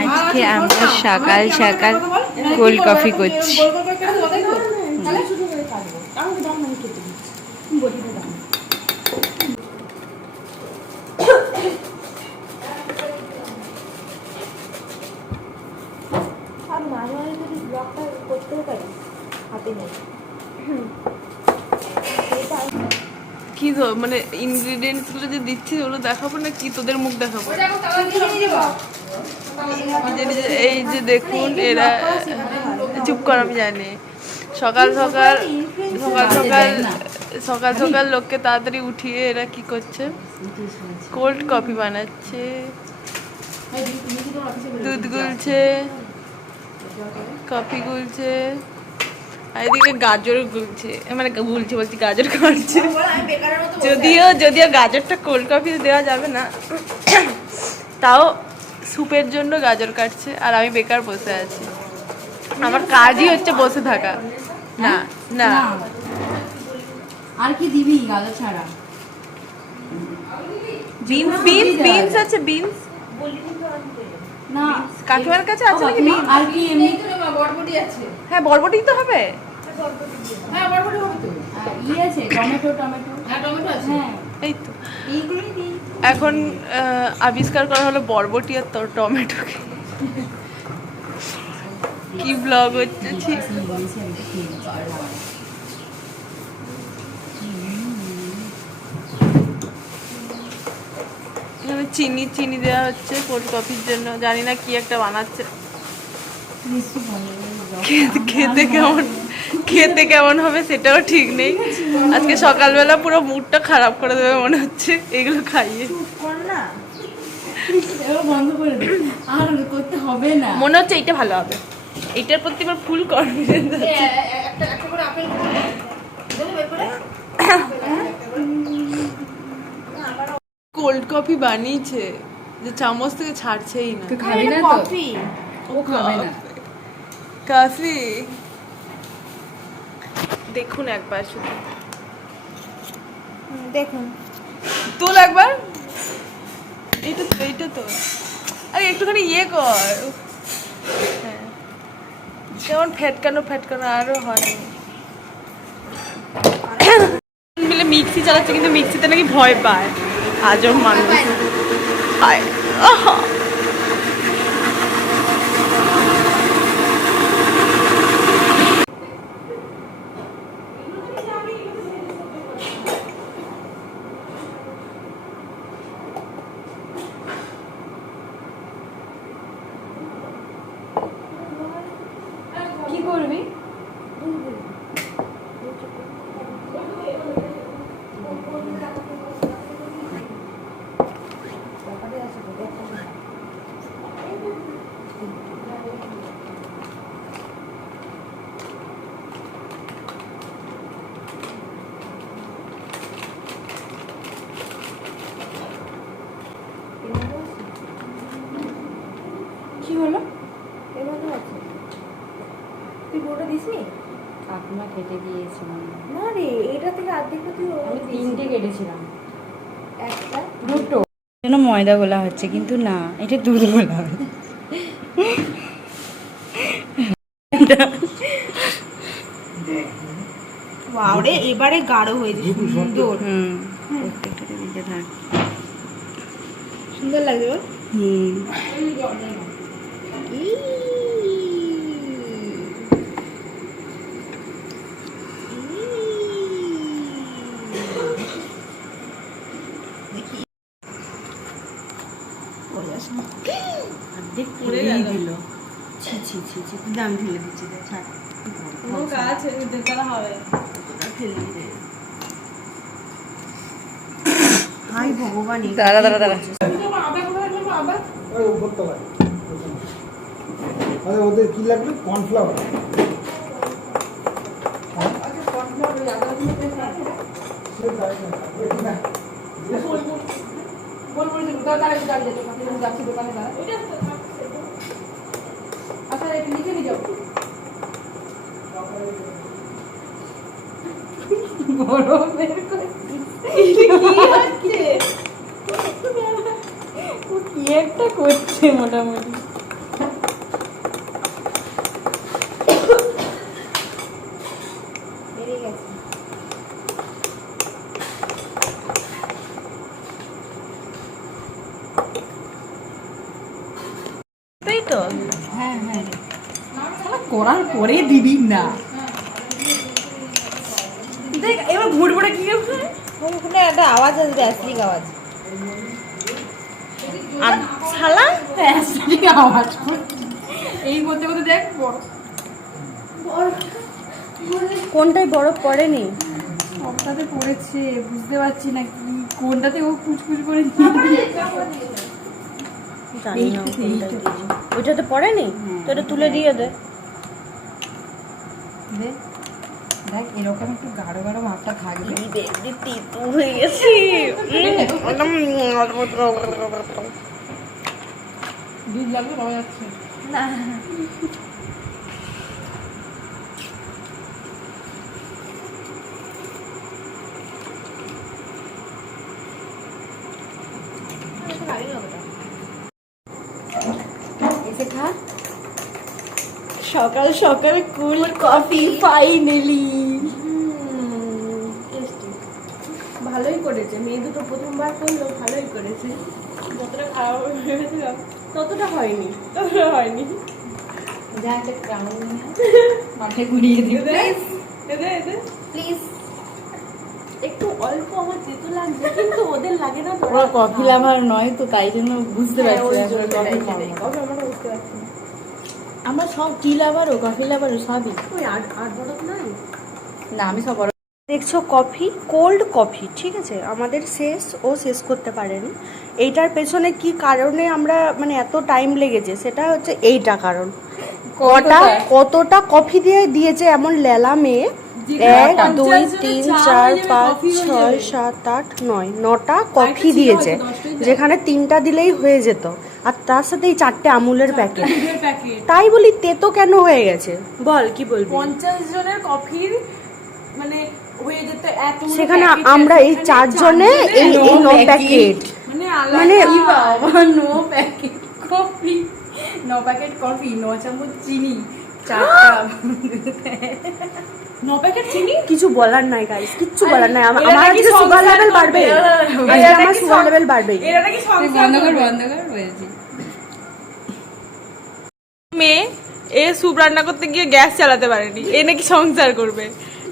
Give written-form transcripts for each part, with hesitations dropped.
আজকে আমরা সকাল সকাল কোল্ড কফি করছি। কি তো মানে ইনগ্রিডিয়েন্টস গুলো যে দিচ্ছি ওগুলো দেখাবো না কি তোদের মুখ দেখাবো? এই যে দেখুন এরা চুপ কর, আমি জানি। সকাল সকাল সকাল সকাল সকাল সকাল লোককে তাড়াতাড়ি উঠিয়ে এরা কি করছে, কোল্ড কফি বানাচ্ছে, দুধ গুলছে, কফি গুলছে, আর এদিকে গাজর গুলছে, মানে গুলছে বলছি গাজর কাটছে। যদিও গাজরটা কোল্ড কফি দেওয়া যাবে না, তাও স্যুপের জন্য গাজর কাটছে। আর আমি বেকার বসে আছি, আমার কাজই হচ্ছে বসে থাকা। না না আর কি দিবি গাজর ছাড়া? বিনস বিনস বিনস আছে, বিনস না কাকিমার কাছে আছে নাকি বিনস? আর কি এমনি বরবটি আছে। হ্যাঁ বরবটি তো হবে। হ্যাঁ বরবটি হবে তো। ই আছে টমেটো টমেটো। হ্যাঁ টমেটো আছে। হ্যাঁ এই তো এইগুলোই দিই। এখন আবিষ্কার করা হলো বরবটি আর টমেটোকে। কি ব্লগ হচ্ছে, ঠিক চিনি চিনি দেওয়া হচ্ছে কোল্ড কফির জন্য। জানি না কি একটা বানাচ্ছে, খেতে কেমন হবে সেটাও ঠিক নেই। আজকে সকালবেলা পুরো মুডটা খারাপ করে দেবে মনে হচ্ছে এগুলো খাইয়ে। বন্ধ করে দে, আর করতে হবে না। মনে হচ্ছে এইটা ভালো হবে, এইটার প্রতি আমার ফুল কনফিডেন্স আছে। একটা করে আপেল কোল্ড কফি বানিয়েছে যে চামচ থেকে ছাড়ছেই না। তুই খাবি না তো? ও খাবে না কফি। দেখুন একবার শুধু দেখুন, তোল একবার। এইটা তো আরে একটুখানি ইয়ে কর। হ্যাঁ যেমন ফ্যাটকানো আরো হয়নি। মিলে মিক্সি চালাচ্ছে, কিন্তু মিক্সিতে নাকি ভয় পায় আজব মানুষ। কি করবি? কি হলো? তুই পুরোটা দিসনি? কাকিমা কেটে দিয়েছিলাম। না রে, এটা থেকে অর্ধেক তুই আমি 3টে কেটেছিলাম। একটা দুটো যেন ময়দা গোলা হচ্ছে, কিন্তু না, এটা দুধ গোলা হচ্ছে। ওয়াও রে, এবারে গাঢ় হয়েছে, সুন্দর। প্রত্যেকটা দিতে থাক। সুন্দর লাগবে বল। অর্ধেক পুড়েই দিল। ছি ছি ছি ছি, দাম ঢেলে দিচ্ছি। ছাড়, হাই ভগবান। দাঁড়া দাঁড়া দাঁড়া, ওদের কি লাগবে? কর্নফ্লাওয়ার। বড় বের করে কি হচ্ছে? কি একটা করছে মোটামুটি। বেরিয়ে গেছে। তাই তো হ্যাঁ হ্যাঁ শালা করার পরে দিবি না। দেখ এবার ভুড়ভুড়ে কি করবে? ওখানে একটা আওয়াজ আসবে, অ্যাসলিক আওয়াজ। আর শালা অ্যাসলিক আওয়াজ করছে। এই করতে করতে দেখ বড় কোনটায় বরফ পড়েনি? সবটাতে পড়েছে, বুঝতে পারছি না কি কোনটাতে ও কুচকুচ করে জানি না ওইটাতে পড়েনি তো, এটা তুলে দিয়ে দে। দেখ দেখ এরকম একটু গাঢ় গাঢ় ভাবটা থাকবে। তিতু হয়ে গেছি। দুধ লাগবে পাওয়া যাচ্ছে না এসে খা। সকাল সকাল কুল কফি ফাইনালি। ভালোই করেছে, মেয়ে দুটো প্রথমবার করলো, ভালোই করেছে। যতটা খারাপ ভেবেছিলাম ততটা হয়নি। হয়নি। যা একটা ক্রাউন মাঠে ঘুরিয়ে দিবে। প্লিজ একটু অল্প আমার তেতো লাগছে, কিন্তু ওদের লাগে না তো। ওরা কফি লাভার নয় তো, তাই জন্য বুঝতে হ্যাঁ, পারছি ওই না জন্য কফি সেটাই, লাভার। কফি আমরা বুঝতে পারছি না। আমরা সব টি লাভারও কফি লাভারও সবই। ওই আট বরফ নাই। না আমি সব বড় দেখছো কফি, কোল্ড কফি, ঠিক আছে, আমাদের শেষ, ও শেষ করতে পারেনি। এইটার পেছনে কি কারণে আমরা মানে এত টাইম লেগেছে, সেটা হচ্ছে এইটা কারণ। কতটা কফি দিয়েছে এমন লেলা মেয়ে। 1 2 3 4 5 6 7 8 9 9টা কফি দিয়েছে, যেখানে 3টা দিলেই হয়ে যেত। আর তার সাথে এই 4টে আমুলের প্যাকেট। তাই বলি তেতো কেন হয়ে গেছে, বল কি বলবি? 50 জনের কফির মানে হয়ে যেত এত। সেখানে আমরা এই 4 জনে এই 9 প্যাকেট, মানে মানে বাবা 9 প্যাকেট কফি, 9 প্যাকেট কফি, 9 চামচ চিনি, 4টা 9 প্যাকেট চিনি। কিছু বলার নাই গাইস, কিচ্ছু বলার নাই। আমার আজকে সুগার লেভেল বাড়বে, আজকে আমার সুগার লেভেল বাড়বে। এরা নাকি বন্ধ কর বলছি। মেয়ে এ স্যুপ রান্না করতে গিয়ে গ্যাস চালাতে পারেনি, এ নাকি সংসার করবে।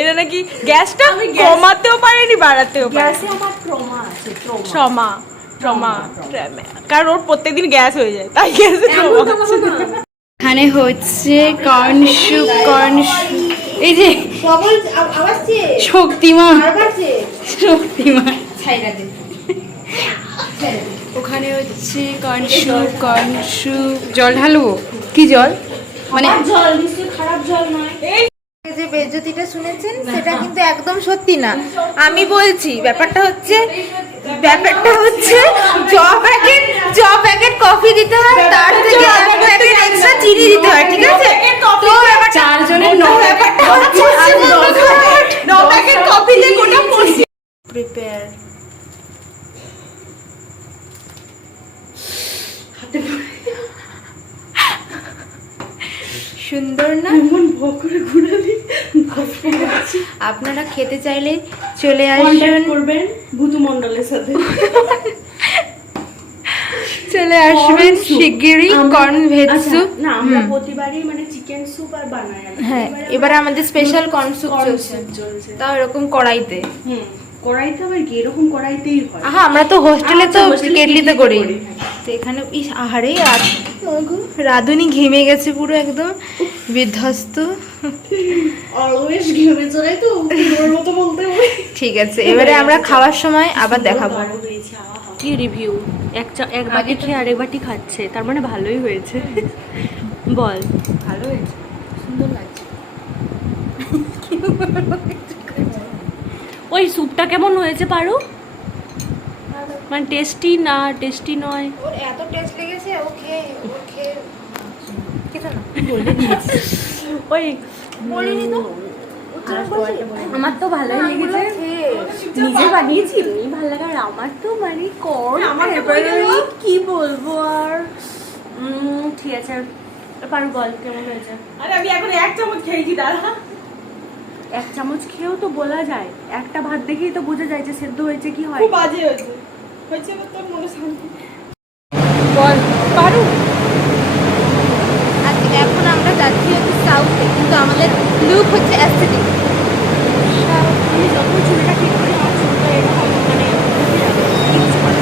এরা নাকি গ্যাসটা কমাতেও পারেনি বাড়াতেও পারেনি। আমার ট্রমা আছে, ট্রমা কারণ ওর প্রত্যেকদিন গ্যাস হয়ে যায়, তাই গ্যাসে এখানে হচ্ছে কর্ন স্যুপ, এই যে শক্তিমান, ওখানে হচ্ছে কর্ন স্যুপ। জল ঢালবো? কি জল মানে? জল নিশ্চয়ই খারাপ জল নয়। যে বেজ্জতিটা শুনেছেন সেটা কিন্তু একদম সত্যি না। আমি বলছি ব্যাপারটা হচ্ছে জ প্যাকেট কফি দিতে হয়, তার থেকে 1 প্যাকেট এক্সট্রা চিনি দিতে হয়, ঠিক আছে? তো 4 জনের 9 ব্যাপারটা হচ্ছে 9 প্যাকেট কফি দিয়ে গোটা পড়ছি। প্রিপেয়ার সুন্দর না? আপনারা খেতে চাইলে চলে আসুন, করবেন ভুতু মণ্ডলের সাথে। চলে আসবেন শিগগিরই। Corn veg soup. না, আমরা প্রতিবারই মানে চিকেন স্যুপ আর বানাই। হ্যাঁ, এবারে আমাদের স্পেশাল কর্ন স্যুপ চলছে, চলছে। তাও এরকম কড়াইতে। কড়াইতে আবার কি এরকম কড়াইতেই হয়। আহা, আমরা তো হোস্টেলে তো হোস্টেলে কেটলিতে কেটলিতে করি। করি। তো এখানে ইস আহারে রাধুনি ঘেমে গেছে পুরো একদম বিধ্বস্ত। অলওয়েজ ঘেমে চড়াই তো ওর মতো বলতে হবে। ঠিক আছে, এবারে আমরা খাওয়ার সময় আবার দেখাবো। কি রিভিউ? এক বাটি খেয়ে আরেক বাটি খাচ্ছে, তার মানে ভালোই হয়েছে। বল। ভালো হয়েছে, সুন্দর লাগছে। ওই স্যুপটা কেমন হয়েছে পারো? মানে টেস্টি না টেস্টি নয়? ওর এত টেস্ট লেগেছে, ওকে খেতে না ওই বলিনি তো, আমার তো ভালোই লেগেছে, নিজে বানিয়েছি এমনি ভালো লাগে। আর আমার তো মানে কি বলবো আর, ঠিক আছে পারু বল কেমন হয়েছে। আরে আমি এখন 1 চামচ খেয়েছি, দাঁড়া। 1 চামচ খেয়েও তো বলা যায়, একটা ভাত দেখেই তো বোঝা যায় যে সেদ্ধ হয়েছে কি হয়। খুব বাজে হয়েছে তোর মনে শান্তি। বল পারু। আজকে এখন আমরা যাচ্ছি হচ্ছে সাউথে, কিন্তু আমাদের লুক হচ্ছে অ্যাস্থেটিক। আমি যত চুলটা ঠিক করি আমার চুলটা এরকম মানে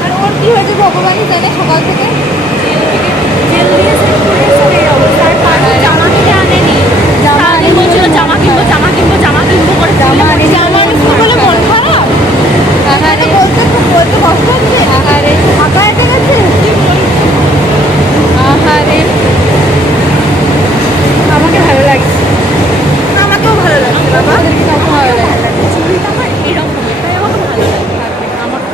আর ওর কি হয়েছে ভগবানই জানে, সকাল থেকে জেল দিয়ে সেট করে এসে এই অবস্থা। আর পারু জামা কিনে আনেনি, সারাদিন বলছিল জামা কিনবো করে জামা আনিস বলে মন খারাপ। আহারে বলতে কষ্ট হচ্ছে। আহারে ফাঁকা এসে গেছে। আহারে আমাকে ভালো লাগছে, আমাকেও ভালো লাগছে বাবা, ভালো লাগছে। চুলটা আমার এরকম, তাই আমাকে ভালো লাগছে।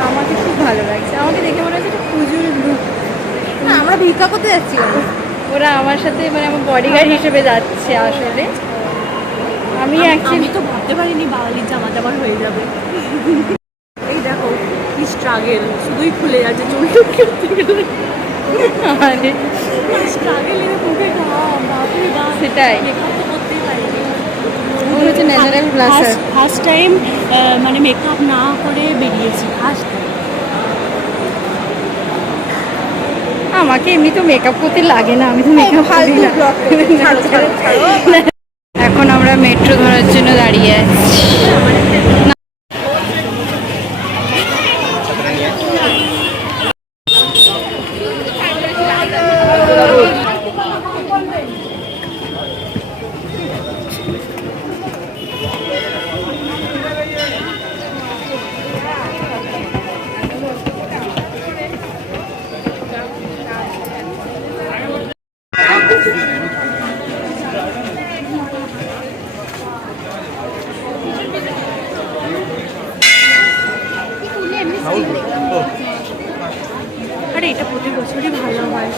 আমাকে খুব ভালো লাগছে, আমাকে দেখে মনে হচ্ছে পুজোর লুক। না আমরা ভিক্ষা করতে যাচ্ছি কেন? ওরা আমার সাথে মানে আমার বডিগার্ড হিসেবে যাচ্ছে আসলে। আমি তো ভাবতে পারিনি বাঙালির জামা জামার হয়ে যাবে। এই দেখো কি স্ট্রাগেল, শুধুই খুলে যাচ্ছে চুলটা করতে গেলে। আরে স্ট্রাগেল এর মুখে ঘাম, বাপরে বাপ। সেটাই, মেকআপ তো করতেই পারিনি। ওর হচ্ছে ন্যাচারাল ব্লাশার। ফার্স্ট টাইম মানে মেকআপ না করে বেরিয়েছি, ফার্স্ট টাইম। আমাকে এমনি তো মেকআপ করতে লাগে না, আমি তো মেকআপ করি না। এখন আমরা মেট্রো ধরার জন্য দাঁড়িয়ে আছি। আরে এটা প্রতি বছরই ভালো হয়।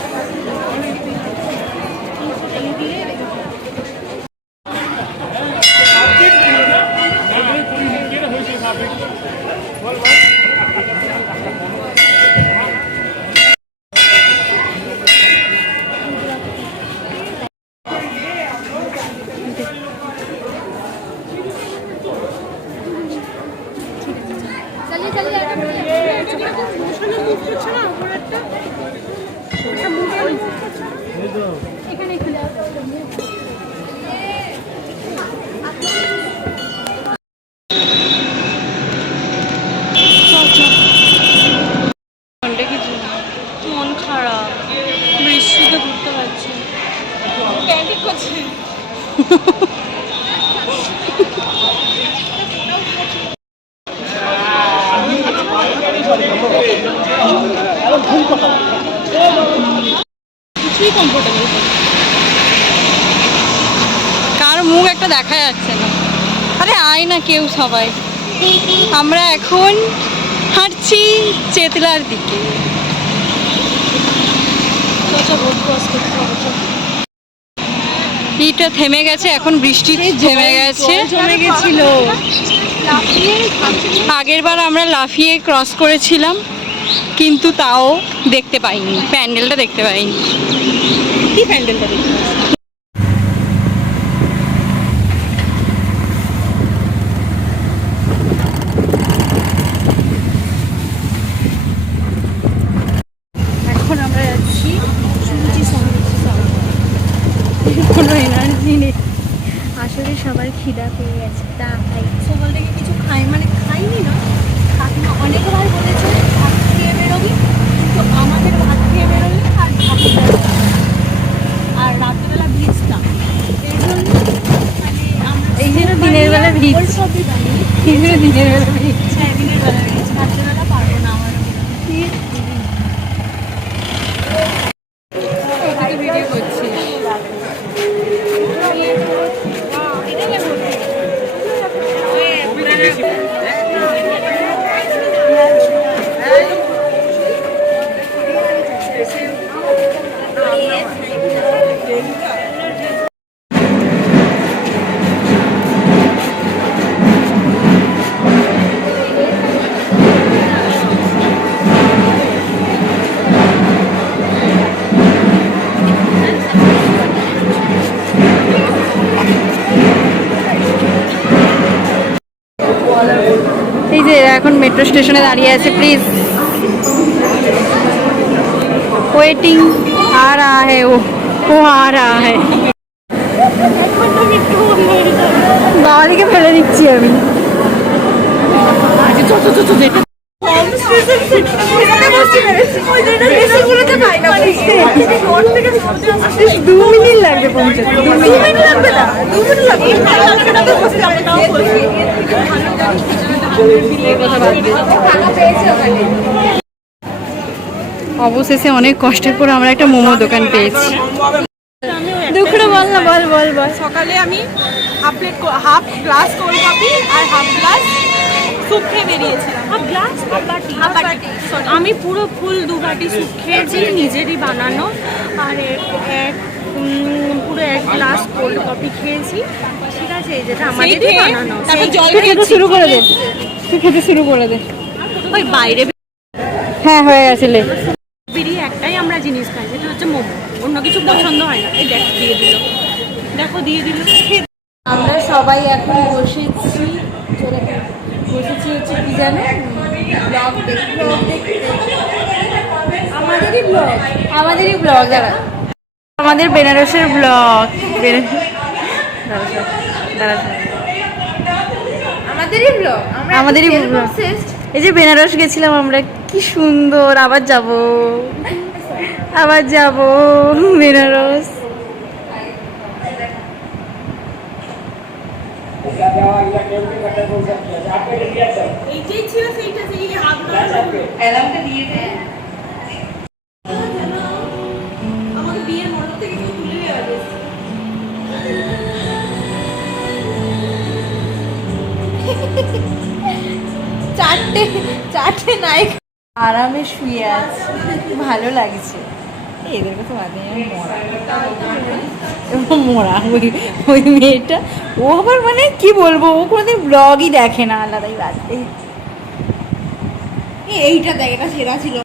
মন খারাপ, বৃষ্টিতে ঘুরতে পারছি। ক্যান্টিন করছি। কিছুই কমফোর্টেবল, কার মুখ একটা দেখা যাচ্ছে না। আরে আয় না কেউ, সবাই। আমরা এখন হাঁটছি চেতলার দিকে। এটা থেমে গেছে, এখন বৃষ্টি থেমে গেছে, জমে গেছিল। আগের বার আমরা লাফিয়ে ক্রস করেছিলাম, কিন্তু তাও দেখতে পাইনি, প্যান্ডেলটা দেখতে পাইনি। কি প্যান্ডেলটা দেখতে পাইনি? এখন আমরা যাচ্ছি কোনো এনার্জি নেই আসলে, সবার খিদা পেয়ে গেছে। তা খাই সকাল থেকে কিছু খাই, মানে খাইনি না, কাকিমা অনেকবার বলেছে ভাত খেয়ে বেরোবি, কিন্তু আমাদের ভাত খেয়ে বেরোলে আর ভাত আর রাত্রেবেলা ভিজতাম, এই জন্য মানে আমরা এই জন্য দিনের বেলা ভিজ, এই জন্য দিনের বেলা ভিজ। হ্যাঁ দিনের বেলা ভিজ, রাত্রেবেলা পারবো না আমার। ভিডিও করছি এখন মেট্রো স্টেশনে দাঁড়িয়ে আছে, প্লিজ ওয়েটিং। आ रहा है वो आ रहा है। বাবা দিকে ফেলে দিচ্ছি আমি। দু মিনিট লাগবে পৌঁছাতে, 2 মিনিট লাগবে না, 2 মিনিট লাগবে। অবশেষে অনেক কষ্টের পর আমরা একটা মোমো দোকান পেয়েছি। দুঃখটা বল না, বল বল বল। সকালে আমি হাফ গ্লাস কোল্ড কফি আর হাফ গ্লাস স্যুপ খেয়ে বেরিয়েছিলাম। হাফ বাটি আমি পুরো ফুল 2 বাটি স্যুপ খেয়েছি, নিজেরই বানানো। আর পুরো 1 গ্লাস কোল্ড কফি খেয়েছি, ঠিক আছে, এই যেটা আমাদেরই বানানো। তারপর জল তুই খেতে শুরু করে দে, তুই খেতে শুরু করে দে। ওই বাইরে হ্যাঁ হয়ে গেছিলে। বেরিয়ে একটাই আমরা জিনিস খাই, সেটা হচ্ছে মোমো, অন্য কিছু পছন্দ হয় না। এই দেখ দিয়ে দিল, দেখো দিয়ে দিল। আমরা সবাই এখন বসেছি হচ্ছে কি জানো, ব্লগ দেখতে। আমাদেরই ব্লগ যারা আমাদের বেনারসের ব্লগ। আমাদেরই ব্লগ আমাদেরই vlog। এই যে বেনারস গেছিলাম আমরা, কি সুন্দর। আবার যাব বেনারস। এইটাই ছিল সেইটা সেই হাফ গ্লাস আমাকে বিয়ের মণ্ডপ থেকে কেউ তুলে নিয়ে আসবে। চারটে নায়ক আরামে শুয়ে আছে, ভালো লাগছে। এদের কথা বাদে মরা ওই মেয়েটা, ও আবার মানে কি বলবো, ও কোনোদিন ব্লগই দেখে না, আলাদাই বাদ। এইটা দেখ, এটা সেরা ছিল।